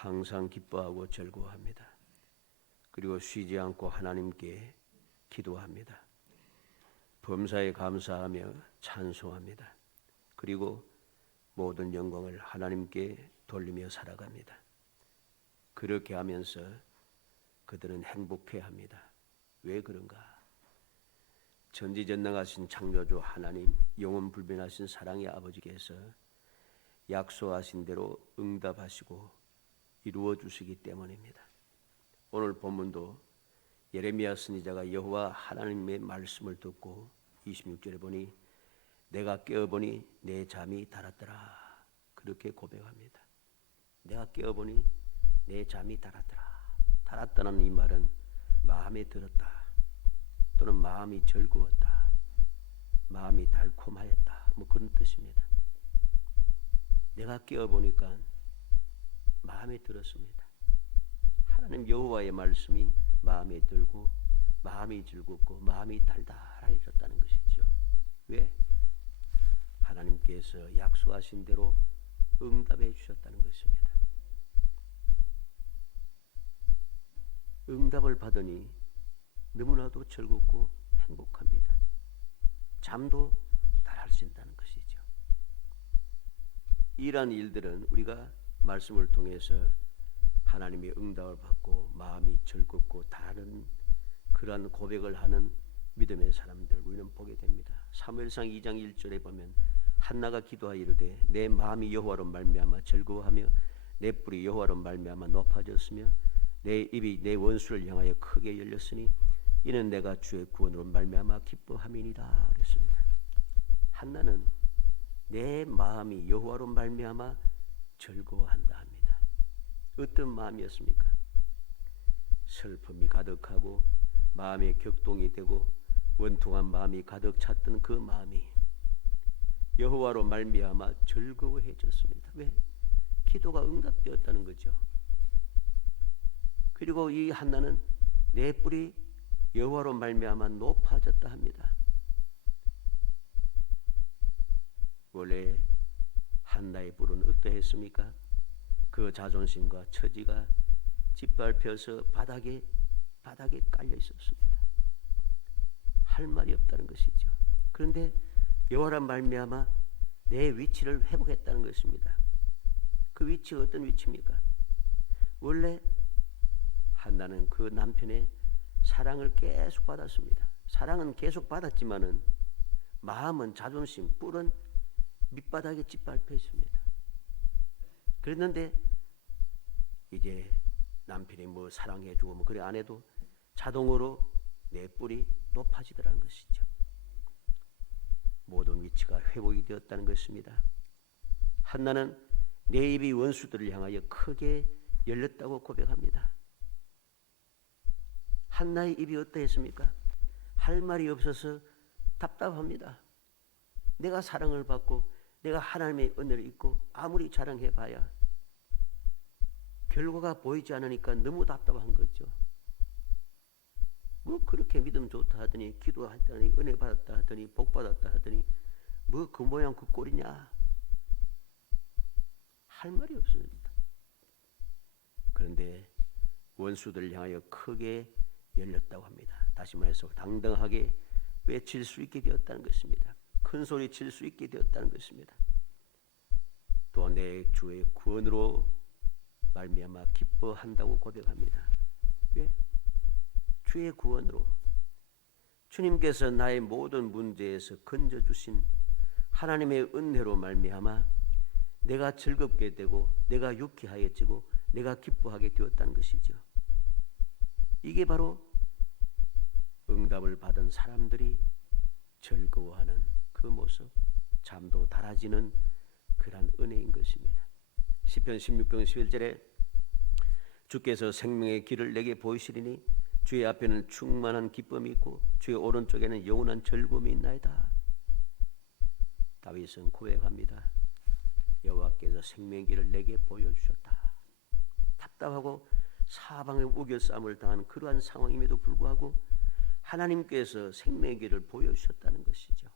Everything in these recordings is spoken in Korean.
항상 기뻐하고 즐거워합니다. 그리고 쉬지 않고 하나님께 기도합니다. 범사에 감사하며 찬송합니다. 그리고 모든 영광을 하나님께 돌리며 살아갑니다. 그렇게 하면서 그들은 행복해합니다. 왜 그런가? 전지전능하신 창조주 하나님, 영원불변하신 사랑의 아버지께서 약속하신 대로 응답하시고 이루어 주시기 때문입니다. 오늘 본문도 예레미야 선지자가 여호와 하나님의 말씀을 듣고 26절에 보니 내가 깨어보니 내 잠이 달았더라. 그렇게 고백합니다. 내가 깨어보니 내 잠이 달았더라. 달았다는 이 말은 마음에 들었다, 또는 마음이 즐거웠다, 마음이 달콤하였다, 뭐 그런 뜻입니다. 내가 깨어보니까 마음에 들었습니다. 하나님 여호와의 말씀이 마음에 들고 마음이 즐겁고 마음이 달달해졌다는 것이죠. 왜? 하나님께서 약속하신 대로 응답해 주셨다는 것입니다. 응답을 받으니 너무나도 즐겁고 행복합니다. 잠도 달할 수 있다는 것이죠. 이러한 일들은 우리가 말씀을 통해서 하나님의 응답을 받고 마음이 즐겁고 다른 그러한 고백을 하는 믿음의 사람들 우리는 보게 됩니다. 사무엘상 2장 1절에 보면 한나가 기도하이르되 내 마음이 여호와로 말미암아 즐거워하며 내 뿔이 여호와로 말미암아 높아졌으며 내 입이 내 원수를 향하여 크게 열렸으니 이는 내가 주의 구원으로 말미암아 기뻐함이니라 그랬습니다. 한나는 내 마음이 여호와로 말미암아 즐거워한다 합니다. 어떤 마음이었습니까? 슬픔이 가득하고 마음에 격동이 되고 원통한 마음이 가득 찼던 그 마음이 여호와로 말미암아 즐거워해졌습니다. 왜? 기도가 응답되었다는 거죠. 그리고 이 한나는 내 뿔이 여호와로 말미암아 높아졌다 합니다. 원래 한나의 뿔은 어떠했습니까? 그 자존심과 처지가 짓밟혀서 바닥에 깔려 있었습니다. 할 말이 없다는 것이죠. 그런데 여호와로 말미암아 내 위치를 회복했다는 것입니다. 그 위치가 어떤 위치입니까? 원래 한나는 그 남편의 사랑을 계속 받았습니다. 사랑은 계속 받았지만은 마음은 자존심, 뿔은 밑바닥에 짓밟혀 있습니다. 그랬는데 이제 남편이 뭐 사랑해주고 뭐 그래 안 해도 자동으로 내 뿔이 높아지더라는 것이죠. 모든 위치가 회복이 되었다는 것입니다. 한나는 내 입이 원수들을 향하여 크게 열렸다고 고백합니다. 한나의 입이 어떠했습니까? 할 말이 없어서 답답합니다. 내가 사랑을 받고 내가 하나님의 은혜를 입고 아무리 자랑해봐야 결과가 보이지 않으니까 너무 답답한 거죠. 뭐 그렇게 믿음 좋다 하더니 기도하더니 은혜 받았다 하더니 복 받았다 하더니 뭐 그 모양 그 꼴이냐 할 말이 없습니다. 그런데 원수들을 향하여 크게 열렸다고 합니다. 다시 말해서 당당하게 외칠 수 있게 되었다는 것입니다. 큰 소리 칠 수 있게 되었다는 것입니다. 또 내 주의 구원으로 말미암아 기뻐한다고 고백합니다. 왜? 주의 구원으로 주님께서 나의 모든 문제에서 건져주신 하나님의 은혜로 말미암아 내가 즐겁게 되고 내가 유쾌하여지고 내가 기뻐하게 되었다는 것이죠. 이게 바로 응답을 받은 사람들이 즐거워하는 그 모습, 잠도 달아지는 그러한 은혜인 것입니다. 시편 16편 11절에 주께서 생명의 길을 내게 보이시리니 주의 앞에는 충만한 기쁨이 있고 주의 오른쪽에는 영원한 즐거움이 있나이다. 다윗은 고백합니다. 여호와께서 생명의 길을 내게 보여주셨다. 답답하고 사방에 우겨싸움을 당하는 그러한 상황임에도 불구하고 하나님께서 생명의 길을 보여주셨다는 것이죠.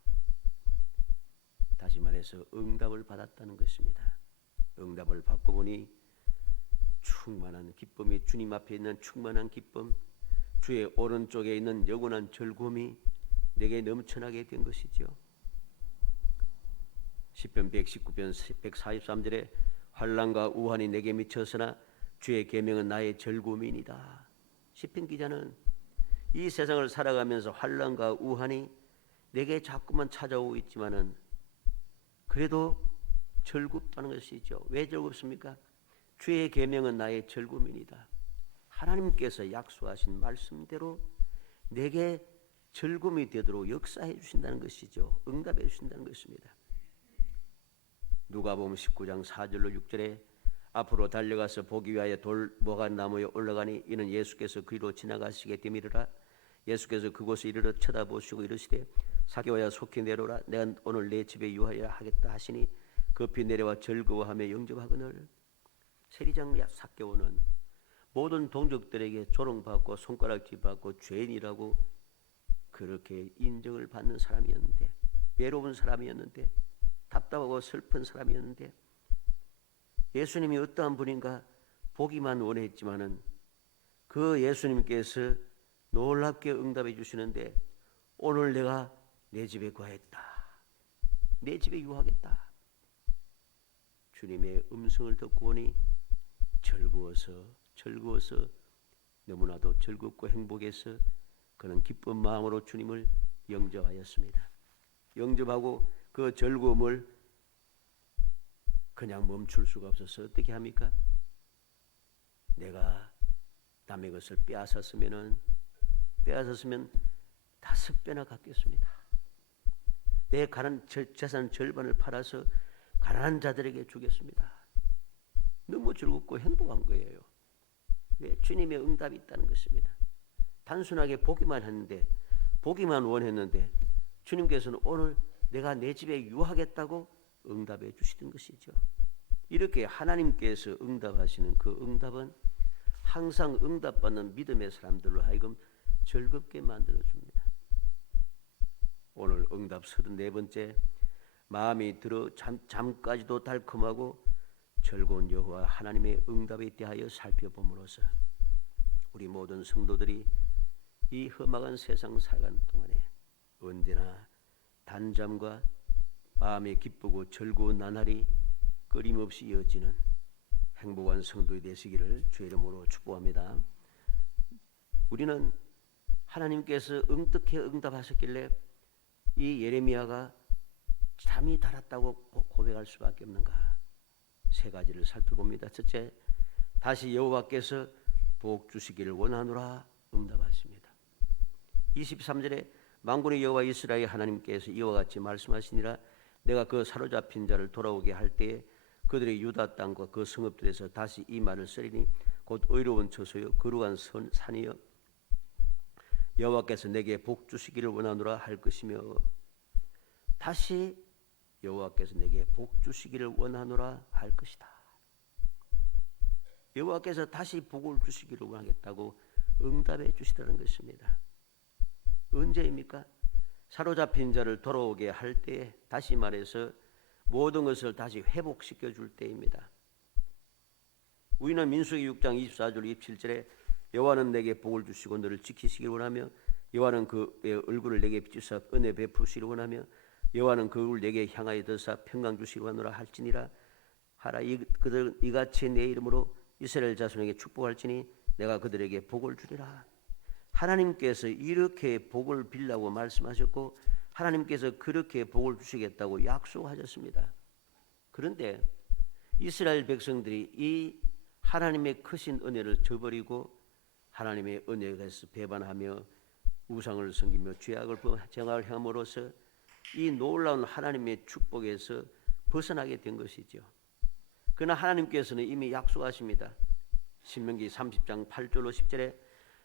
다시 말해서 응답을 받았다는 것입니다. 응답을 받고 보니 충만한 기쁨이, 주님 앞에 있는 충만한 기쁨, 주의 오른쪽에 있는 영원한 즐거움이 내게 넘쳐나게 된 것이죠. 시편 119편 143절에 환난과 우환이 내게 미쳤으나 주의 계명은 나의 즐거움이니이다. 시편 기자는 이 세상을 살아가면서 환난과 우환이 내게 자꾸만 찾아오고 있지만은 그래도 즐겁다는 것이죠. 왜 즐겁습니까? 주의 계명은 나의 즐거움이니이다. 하나님께서 약속하신 말씀대로 내게 즐거움이 되도록 역사해 주신다는 것이죠. 응답해 주신다는 것입니다. 누가복음 19장 4절로 6절에 앞으로 달려가서 보기 위하여 돌모가 나무에 올라가니 이는 예수께서 그리로 지나가시게 됨이라. 예수께서 그곳에 이르러 쳐다보시고 이르시되 삭개오야 속히 내려오라. 내가 오늘 내 집에 유하여 하겠다 하시니 급히 내려와 즐거워하며 영접하거늘. 세리장 삭개오는 모든 동족들에게 조롱받고 손가락질 받고 죄인이라고 그렇게 인정을 받는 사람이었는데, 외로운 사람이었는데, 답답하고 슬픈 사람이었는데, 예수님이 어떠한 분인가 보기만 원했지만은 그 예수님께서 놀랍게 응답해 주시는데, 오늘 내가 내 집에 거했다, 내 집에 유하겠다. 주님의 음성을 듣고 오니 즐거워서 너무나도 즐겁고 행복해서 그는 기쁜 마음으로 주님을 영접하였습니다. 영접하고 그 즐거움을 그냥 멈출 수가 없어서 어떻게 합니까? 내가 남의 것을 빼앗았으면 5배나 갚겠습니다. 내 재산 절반을 팔아서 가난한 자들에게 주겠습니다. 너무 즐겁고 행복한 거예요. 왜? 주님의 응답이 있다는 것입니다. 단순하게 보기만 원했는데 주님께서는 오늘 내가 내 집에 유하겠다고 응답해 주시던 것이죠. 이렇게 하나님께서 응답하시는 그 응답은 항상 응답받는 믿음의 사람들로 하여금 즐겁게 만들어줍니다. 오늘 응답 34번째, 마음이 들어 잠까지도 달콤하고 즐거운 여호와 하나님의 응답에 대하여 살펴봄으로써 우리 모든 성도들이 이 험악한 세상 살아가는 동안에 언제나 단잠과 마음이 기쁘고 즐거운 나날이 끊임없이 이어지는 행복한 성도이 되시기를 주의 이름으로 축복합니다. 우리는 하나님께서 어떻게 응답하셨길래 이 예레미야가 잠이 달았다고 고백할 수밖에 없는가? 3가지를 살펴봅니다. 첫째, 다시 여호와께서 복 주시기를 원하노라 응답하십니다. 23절에 만군의 여호와 이스라엘 하나님께서 이와 같이 말씀하시니라. 내가 그 사로잡힌 자를 돌아오게 할 때에 그들의 유다 땅과 그 성읍들에서 다시 이 말을 쓰리니 곧 의로운 처소여 거룩한 산이여 여호와께서 내게 복 주시기를 원하노라 할 것이며, 다시 여호와께서 내게 복 주시기를 원하노라 할 것이다. 여호와께서 다시 복을 주시기를 원하겠다고 응답해 주시다는 것입니다. 언제입니까? 사로잡힌 자를 돌아오게 할 때에, 다시 말해서 모든 것을 다시 회복시켜 줄 때입니다. 우리는 민수기 6장 24절 27절에 여호와는 내게 복을 주시고 너를 지키시기를 원하며 여호와는 그의 얼굴을 내게 비추사 은혜 베푸시기를 원하며 여호와는 그 얼굴을 내게 향하여 드사 평강 주시기를 원하노라 할지니라. 하라. 그들은 이같이 내 이름으로 이스라엘 자손에게 축복할지니 내가 그들에게 복을 주리라. 하나님께서 이렇게 복을 빌라고 말씀하셨고 하나님께서 그렇게 복을 주시겠다고 약속하셨습니다. 그런데 이스라엘 백성들이 이 하나님의 크신 은혜를 저버리고 하나님의 은혜에서 배반하며 우상을 섬기며 죄악을 행함으로써 이 놀라운 하나님의 축복에서 벗어나게 된 것이죠. 그러나 하나님께서는 이미 약속하십니다. 신명기 30장 8절로 10절에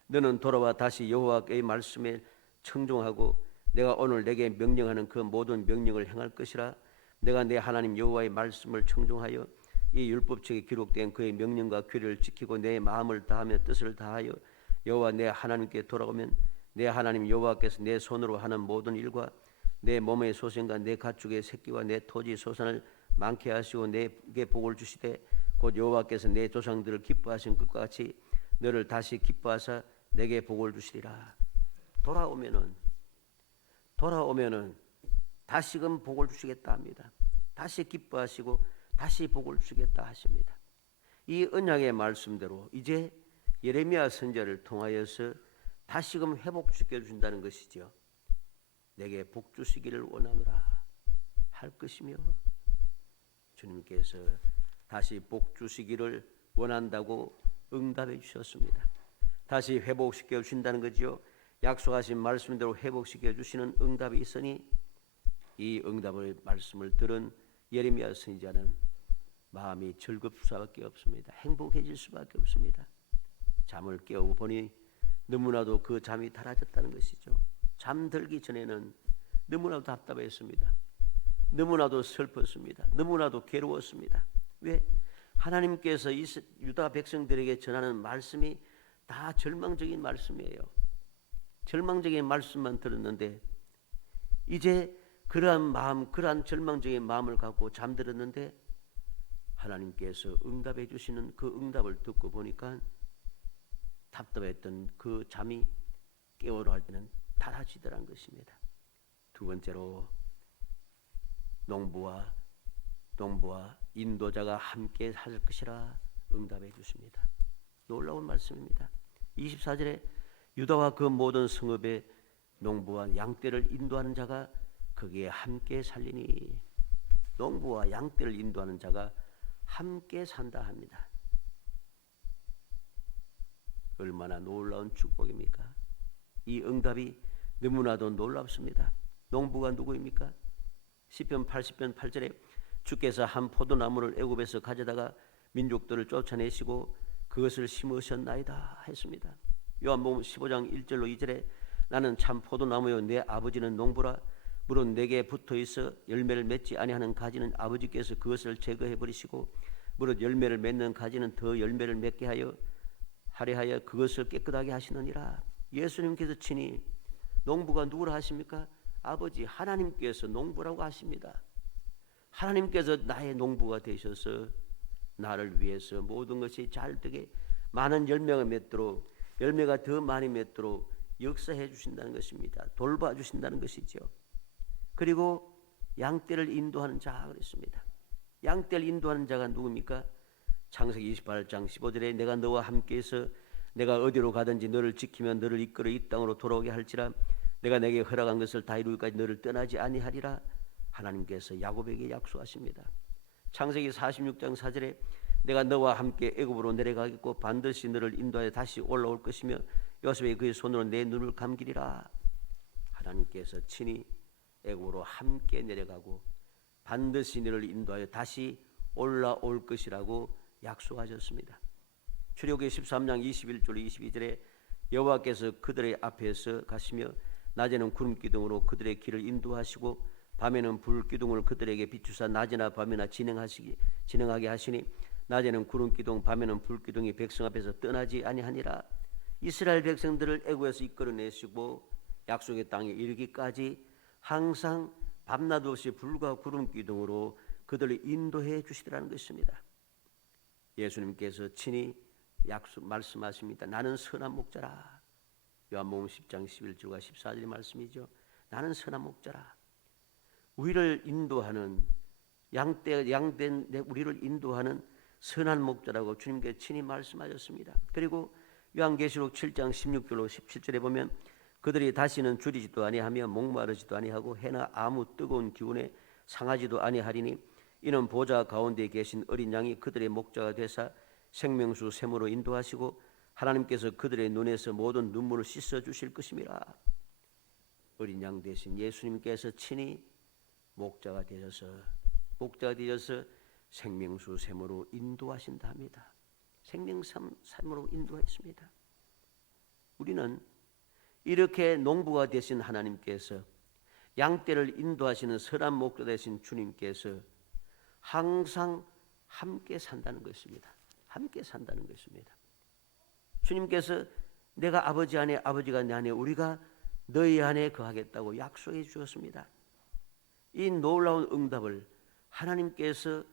너는 돌아와 다시 여호와의 말씀에 청종하고 내가 오늘 내게 명령하는 그 모든 명령을 행할 것이라. 내가 내 하나님 여호와의 말씀을 청종하여 이 율법책에 기록된 그의 명령과 규례를 지키고 내 마음을 다하며 뜻을 다하여 여호와 내 하나님께 돌아오면 내 하나님 여호와께서 내 손으로 하는 모든 일과 내 몸의 소생과 내 가축의 새끼와 내 토지 소산을 많게 하시고 내게 복을 주시되 곧 여호와께서 내 조상들을 기뻐하신 것과 같이 너를 다시 기뻐하사 내게 복을 주시리라. 돌아오면은 다시금 복을 주시겠다 합니다. 다시 기뻐하시고 다시 복을 주시겠다 하십니다. 이 언약의 말씀대로 이제 예레미야 선지자를 통하여서 다시금 회복시켜 주신다는 것이죠. 내게 복 주시기를 원하노라 할 것이며, 주님께서 다시 복 주시기를 원한다고 응답해 주셨습니다. 다시 회복시켜 주신다는 거죠. 약속하신 말씀대로 회복시켜 주시는 응답이 있으니 이 응답의 말씀을 들은 예레미야 선지자는 마음이 즐겁을 수밖에 없습니다. 행복해질 수밖에 없습니다. 잠을 깨우고 보니 너무나도 그 잠이 달아졌다는 것이죠. 잠들기 전에는 너무나도 답답했습니다. 너무나도 슬펐습니다. 너무나도 괴로웠습니다. 왜? 하나님께서 유다 백성들에게 전하는 말씀이 다 절망적인 말씀이에요. 절망적인 말씀만 들었는데 이제 그러한 절망적인 마음을 갖고 잠들었는데 하나님께서 응답해 주시는 그 응답을 듣고 보니까 답답했던 그 잠이 깨우러 할 때는 달아지더란 것입니다. 두 번째로 농부와 인도자가 함께 할 것이라 응답해 주십니다. 놀라운 말씀입니다. 24절에 유다와 그 모든 성읍에 농부와 양떼를 인도하는 자가 거기에 함께 살리니, 농부와 양떼를 인도하는 자가 함께 산다 합니다. 얼마나 놀라운 축복입니까? 이 응답이 너무나도 놀랍습니다. 농부가 누구입니까? 시편 80편 8절에 주께서 한 포도나무를 애굽에서 가져다가 민족들을 쫓아내시고 그것을 심으셨나이다 했습니다. 요한복음 15장 1절로 2절에 나는 참 포도나무요 내 아버지는 농부라. 물은 내게 붙어있어 열매를 맺지 아니하는 가지는 아버지께서 그것을 제거해 버리시고 무릇 열매를 맺는 가지는 더 열매를 맺게 하여 그것을 깨끗하게 하시느니라. 예수님께서 친히 농부가 누구라 하십니까? 아버지 하나님께서 농부라고 하십니다. 하나님께서 나의 농부가 되셔서 나를 위해서 모든 것이 잘 되게 많은 열매가 맺도록, 열매가 더 많이 맺도록 역사해 주신다는 것입니다. 돌봐 주신다는 것이죠. 그리고 양떼를 인도하는 자 그랬습니다. 양떼를 인도하는 자가 누굽니까? 창세기 28장 15절에 내가 너와 함께해서 내가 어디로 가든지 너를 지키며 너를 이끌어 이 땅으로 돌아오게 할지라 내가 내게 허락한 것을 다 이루기까지 너를 떠나지 아니하리라 하나님께서 야곱에게 약속하십니다. 창세기 46장 4절에 내가 너와 함께 애굽으로 내려가겠고 반드시 너를 인도하여 다시 올라올 것이며 요셉이 그의 손으로 내 눈을 감기리라. 하나님께서 친히 애굽으로 함께 내려가고 반드시 너를 인도하여 다시 올라올 것이라고 약속하셨습니다. 출애굽기 13장 21절 22절에 여호와께서 그들의 앞에서 가시며 낮에는 구름 기둥으로 그들의 길을 인도하시고 밤에는 불 기둥을 그들에게 비추사 낮이나 밤이나 진행하게 하시니 낮에는 구름 기둥 밤에는 불 기둥이 백성 앞에서 떠나지 아니하니라. 이스라엘 백성들을 애굽에서 이끌어내시고 약속의 땅에 이르기까지 항상 밤낮 없이 불과 구름 기둥으로 그들을 인도해 주시더라는 것입니다. 예수님께서 친히 말씀하십니다. 나는 선한 목자라. 요한복음 10장 11절과 14절의 말씀이죠. 나는 선한 목자라. 우리를 인도하는 양된 우리를 인도하는 선한 목자라고 주님께 친히 말씀하셨습니다. 그리고 요한계시록 7장 16절로 17절에 보면 그들이 다시는 줄이지도 아니하며 목마르지도 아니하고 해나 아무 뜨거운 기운에 상하지도 아니하리니 이는 보좌 가운데 계신 어린 양이 그들의 목자가 되사 생명수 샘으로 인도하시고 하나님께서 그들의 눈에서 모든 눈물을 씻어 주실 것임이라. 어린 양 대신 예수님께서 친히 목자가 되셔서 생명수 샘으로 인도하신다 합니다. 생명샘으로 인도했습니다. 우리는 이렇게 농부가 되신 하나님께서 양떼를 인도하시는 선한 목자 되신 주님께서 항상 함께 산다는 것입니다. 함께 산다는 것입니다. 주님께서 내가 아버지 안에 아버지가 내 안에 우리가 너희 안에 거하겠다고 약속해 주셨습니다. 이 놀라운 응답을 하나님께서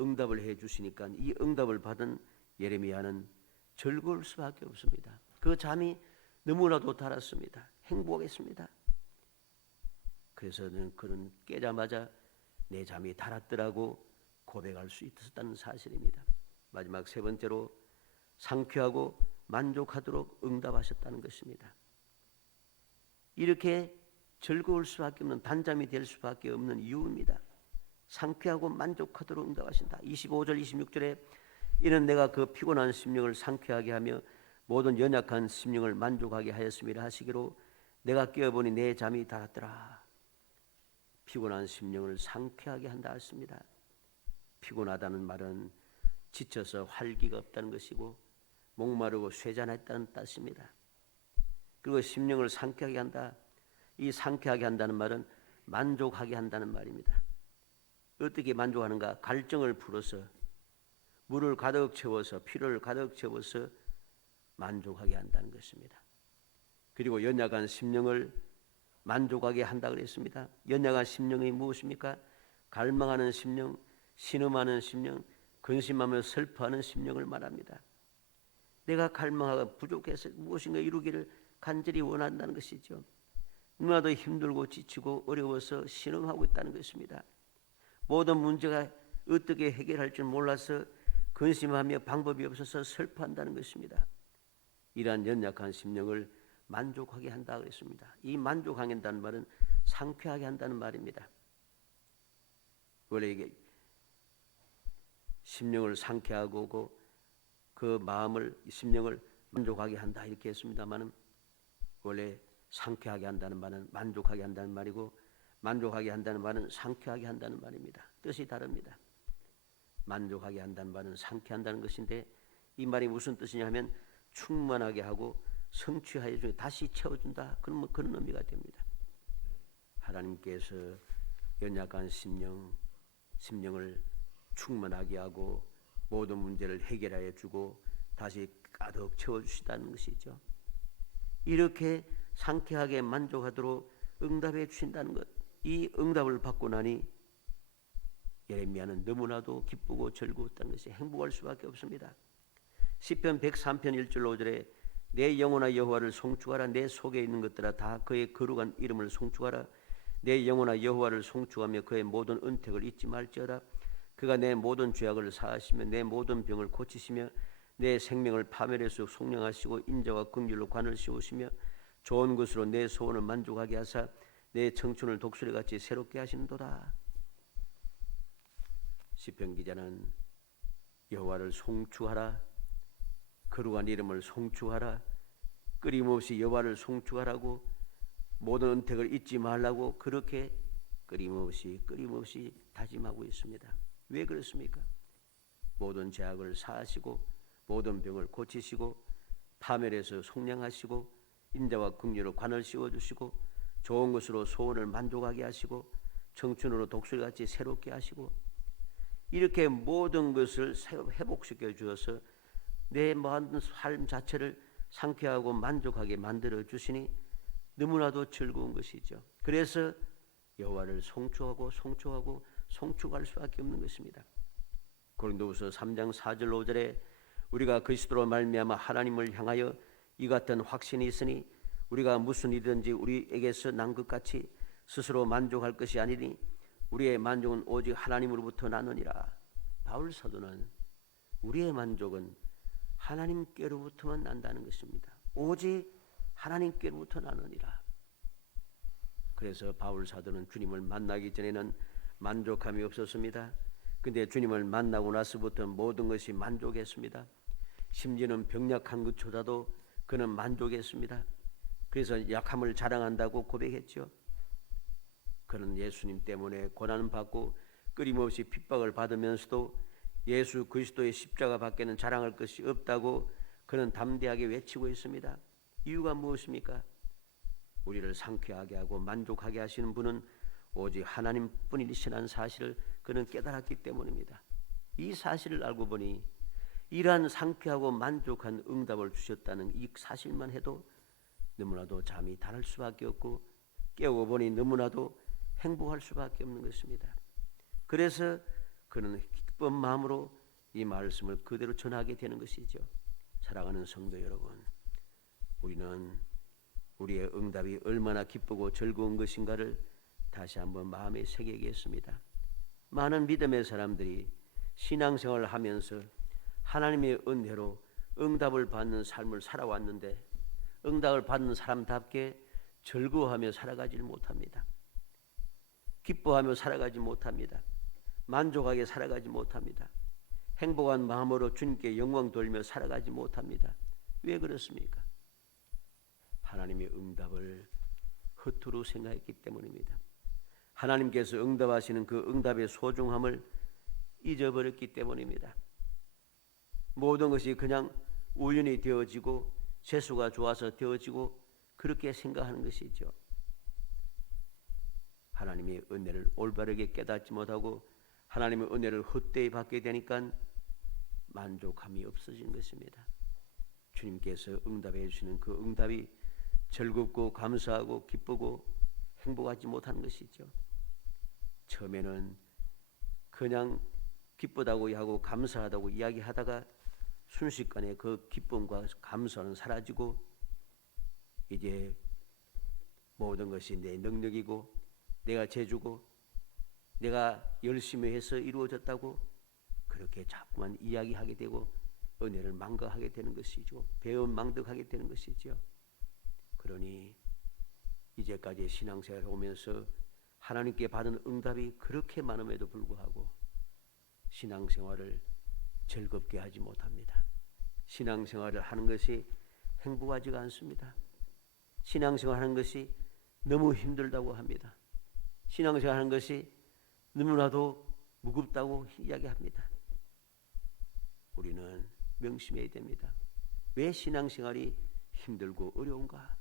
응답을 해 주시니까 이 응답을 받은 예레미야는 즐거울 수밖에 없습니다. 그 잠이 너무나도 달았습니다. 행복했습니다. 그래서 그는 깨자마자 내 잠이 달았더라고 고백할 수 있었다는 사실입니다. 마지막 세 번째로 상쾌하고 만족하도록 응답하셨다는 것입니다. 이렇게 즐거울 수밖에 없는, 단잠이 될 수밖에 없는 이유입니다. 상쾌하고 만족하도록 응답하신다. 25절 26절에 이는 내가 그 피곤한 심령을 상쾌하게 하며 모든 연약한 심령을 만족하게 하였음이라 하시기로 내가 깨어보니 내 잠이 달았더라. 피곤한 심령을 상쾌하게 한다 했습니다. 피곤하다는 말은 지쳐서 활기가 없다는 것이고 목마르고 쇠잔했다는 뜻입니다. 그리고 심령을 상쾌하게 한다. 이 상쾌하게 한다는 말은 만족하게 한다는 말입니다. 어떻게 만족하는가? 갈증을 풀어서 물을 가득 채워서 피를 가득 채워서 만족하게 한다는 것입니다. 그리고 연약한 심령을 만족하게 한다 그랬습니다. 연약한 심령이 무엇입니까? 갈망하는 심령, 신음하는 심령, 근심하며 슬퍼하는 심령을 말합니다. 내가 갈망하고 부족해서 무엇인가 이루기를 간절히 원한다는 것이죠. 누나도 힘들고 지치고 어려워서 신음하고 있다는 것입니다. 모든 문제가 어떻게 해결할 줄 몰라서 근심하며 방법이 없어서 슬퍼한다는 것입니다. 이러한 연약한 심령을 만족하게 한다 그랬습니다. 이 만족하게 한다는 말은 상쾌하게 한다는 말입니다. 원래 이게 심령을 상쾌하고 그 마음을, 심령을 만족하게 한다 이렇게 했습니다만은 원래 상쾌하게 한다는 말은 만족하게 한다는 말이고 만족하게 한다는 말은 상쾌하게 한다는 말입니다. 뜻이 다릅니다. 만족하게 한다는 말은 상쾌한다는 것인데 이 말이 무슨 뜻이냐 하면 충만하게 하고 성취하여 주고 다시 채워준다. 그런 의미가 됩니다. 하나님께서 연약한 심령을 충만하게 하고 모든 문제를 해결하여 주고 다시 가득 채워주시다는 것이죠. 이렇게 상쾌하게 만족하도록 응답해 주신다는 것. 이 응답을 받고 나니 예레미야는 너무나도 기쁘고 즐거웠다는 것이 행복할 수밖에 없습니다. 시편 103편 1절 5절에 내 영혼아 여호와를 송축하라. 내 속에 있는 것들아 다 그의 거룩한 이름을 송축하라. 내 영혼아 여호와를 송축하며 그의 모든 은택을 잊지 말지어다. 그가 내 모든 죄악을 사하시며 내 모든 병을 고치시며 내 생명을 파멸에서 속량하시고 인자와 긍휼로 관을 씌우시며 좋은 것으로 내 소원을 만족하게 하사 내 청춘을 독수리같이 새롭게 하시는도다. 시편 기자는 여호와를 송축하라, 거룩한 이름을 송축하라, 끊임없이 여호와를 송축하라고 모든 은택을 잊지 말라고 그렇게 끊임없이 다짐하고 있습니다. 왜 그렇습니까? 모든 죄악을 사하시고 모든 병을 고치시고 파멸에서 속량하시고 인자와 긍휼로 관을 씌워주시고 좋은 것으로 소원을 만족하게 하시고 청춘으로 독수리같이 새롭게 하시고 이렇게 모든 것을 회복시켜 주어서 내 모든 삶 자체를 상쾌하고 만족하게 만들어 주시니 너무나도 즐거운 것이죠. 그래서 여호와를 송축할 수밖에 없는 것입니다. 고린도후서 3장 4절 5절에 우리가 그리스도로 말미암아 하나님을 향하여 이 같은 확신이 있으니 우리가 무슨 일이든지 우리에게서 난 것 같이 스스로 만족할 것이 아니니 우리의 만족은 오직 하나님으로부터 나느니라. 바울 사도는 우리의 만족은 하나님께로부터만 난다는 것입니다. 오직 하나님께로부터 나느니라. 그래서 바울 사도는 주님을 만나기 전에는 만족함이 없었습니다. 근데 주님을 만나고 나서부터 모든 것이 만족했습니다. 심지어는 병약한 것조차도 그는 만족했습니다. 그래서 약함을 자랑한다고 고백했죠. 그는 예수님 때문에 고난을 받고 끊임없이 핍박을 받으면서도 예수 그리스도의 십자가 밖에는 자랑할 것이 없다고 그는 담대하게 외치고 있습니다. 이유가 무엇입니까? 우리를 상쾌하게 하고 만족하게 하시는 분은 오직 하나님뿐이시라는 사실을 그는 깨달았기 때문입니다. 이 사실을 알고 보니 이러한 상쾌하고 만족한 응답을 주셨다는 이 사실만 해도 너무나도 잠이 달할 수밖에 없고 깨우고 보니 너무나도 행복할 수밖에 없는 것입니다. 그래서 그는 기쁜 마음으로 이 말씀을 그대로 전하게 되는 것이죠. 사랑하는 성도 여러분, 우리는 우리의 응답이 얼마나 기쁘고 즐거운 것인가를 다시 한번 마음에 새기겠습니다. 많은 믿음의 사람들이 신앙생활을 하면서 하나님의 은혜로 응답을 받는 삶을 살아왔는데 응답을 받는 사람답게 즐거워하며 살아가지 못합니다. 기뻐하며 살아가지 못합니다. 만족하게 살아가지 못합니다. 행복한 마음으로 주님께 영광 돌며 살아가지 못합니다. 왜 그렇습니까? 하나님의 응답을 허투루 생각했기 때문입니다. 하나님께서 응답하시는 그 응답의 소중함을 잊어버렸기 때문입니다. 모든 것이 그냥 우연히 되어지고 재수가 좋아서 되어지고 그렇게 생각하는 것이죠. 하나님의 은혜를 올바르게 깨닫지 못하고 하나님의 은혜를 헛되이 받게 되니까 만족함이 없어진 것입니다. 주님께서 응답해 주시는 그 응답이 즐겁고 감사하고 기쁘고 행복하지 못하는 것이죠. 처음에는 그냥 기쁘다고 하고 감사하다고 이야기하다가 순식간에 그 기쁨과 감사는 사라지고 이제 모든 것이 내 능력이고 내가 재주고 내가 열심히 해서 이루어졌다고 그렇게 자꾸만 이야기하게 되고 은혜를 망각하게 되는 것이죠. 배은망덕하게 되는 것이죠. 그러니 이제까지 신앙생활을 오면서 하나님께 받은 응답이 그렇게 많음에도 불구하고 신앙생활을 즐겁게 하지 못합니다. 신앙생활을 하는 것이 행복하지가 않습니다. 신앙생활하는 것이 너무 힘들다고 합니다. 신앙생활하는 것이 너무나도 무겁다고 이야기합니다. 우리는 명심해야 됩니다. 왜 신앙생활이 힘들고 어려운가?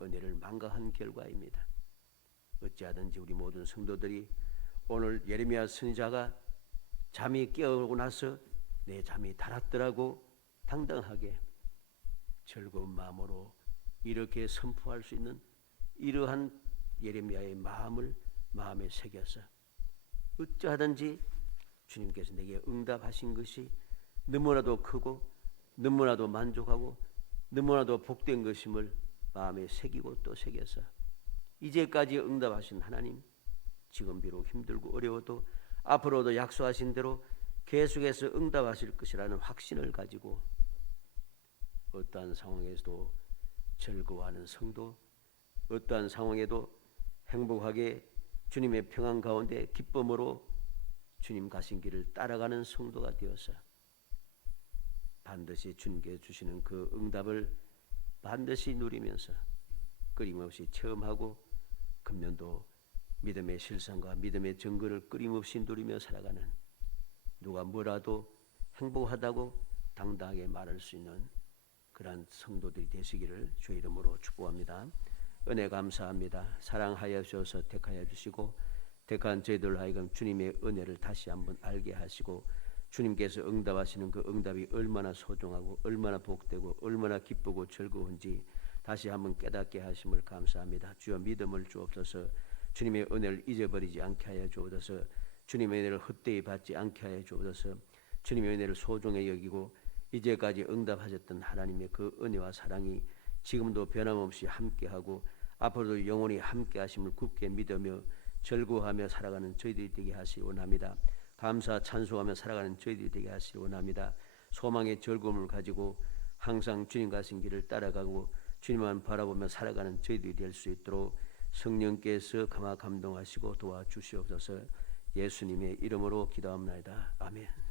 은혜를 망각한 결과입니다. 어찌하든지 우리 모든 성도들이 오늘 예레미야 선지자가 잠이 깨어오고 나서 내 잠이 달았더라고 당당하게 즐거운 마음으로 이렇게 선포할 수 있는 이러한 예레미야의 마음을 마음에 새겨서 어찌하든지 주님께서 내게 응답하신 것이 너무나도 크고 너무나도 만족하고 너무나도 복된 것임을 마음에 새기고 또 새겨서 이제까지 응답하신 하나님, 지금 비록 힘들고 어려워도 앞으로도 약속하신 대로 계속해서 응답하실 것이라는 확신을 가지고 어떠한 상황에서도 즐거워하는 성도, 어떠한 상황에도 행복하게 주님의 평안 가운데 기쁨으로 주님 가신 길을 따라가는 성도가 되어서 반드시 주님께 주시는 그 응답을 반드시 누리면서 끊임없이 체험하고 금년도 믿음의 실상과 믿음의 증거를 끊임없이 누리며 살아가는 누가 뭐라도 행복하다고 당당하게 말할 수 있는 그러한 성도들이 되시기를 주의 이름으로 축복합니다. 은혜 감사합니다. 사랑하여 주셔서 택하여 주시고 택한 저희들 하여금 주님의 은혜를 다시 한번 알게 하시고 주님께서 응답하시는 그 응답이 얼마나 소중하고 얼마나 복되고 얼마나 기쁘고 즐거운지 다시 한번 깨닫게 하심을 감사합니다. 주여 믿음을 주옵소서. 주님의 은혜를 잊어버리지 않게 하여 주옵소서. 주님의 은혜를 헛되이 받지 않게 하여 주옵소서. 주님의 은혜를 소중히 여기고 이제까지 응답하셨던 하나님의 그 은혜와 사랑이 지금도 변함없이 함께하고 앞으로도 영원히 함께하심을 굳게 믿으며 즐거워하며 살아가는 저희들이 되게 하시기 원합니다. 감사 찬송하며 살아가는 저희들이 되게 하시기 원합니다. 소망의 즐거움을 가지고 항상 주님 가신 길을 따라가고 주님만 바라보며 살아가는 저희들이 될 수 있도록 성령께서 감화 감동하시고 도와주시옵소서. 예수님의 이름으로 기도합니다. 아멘.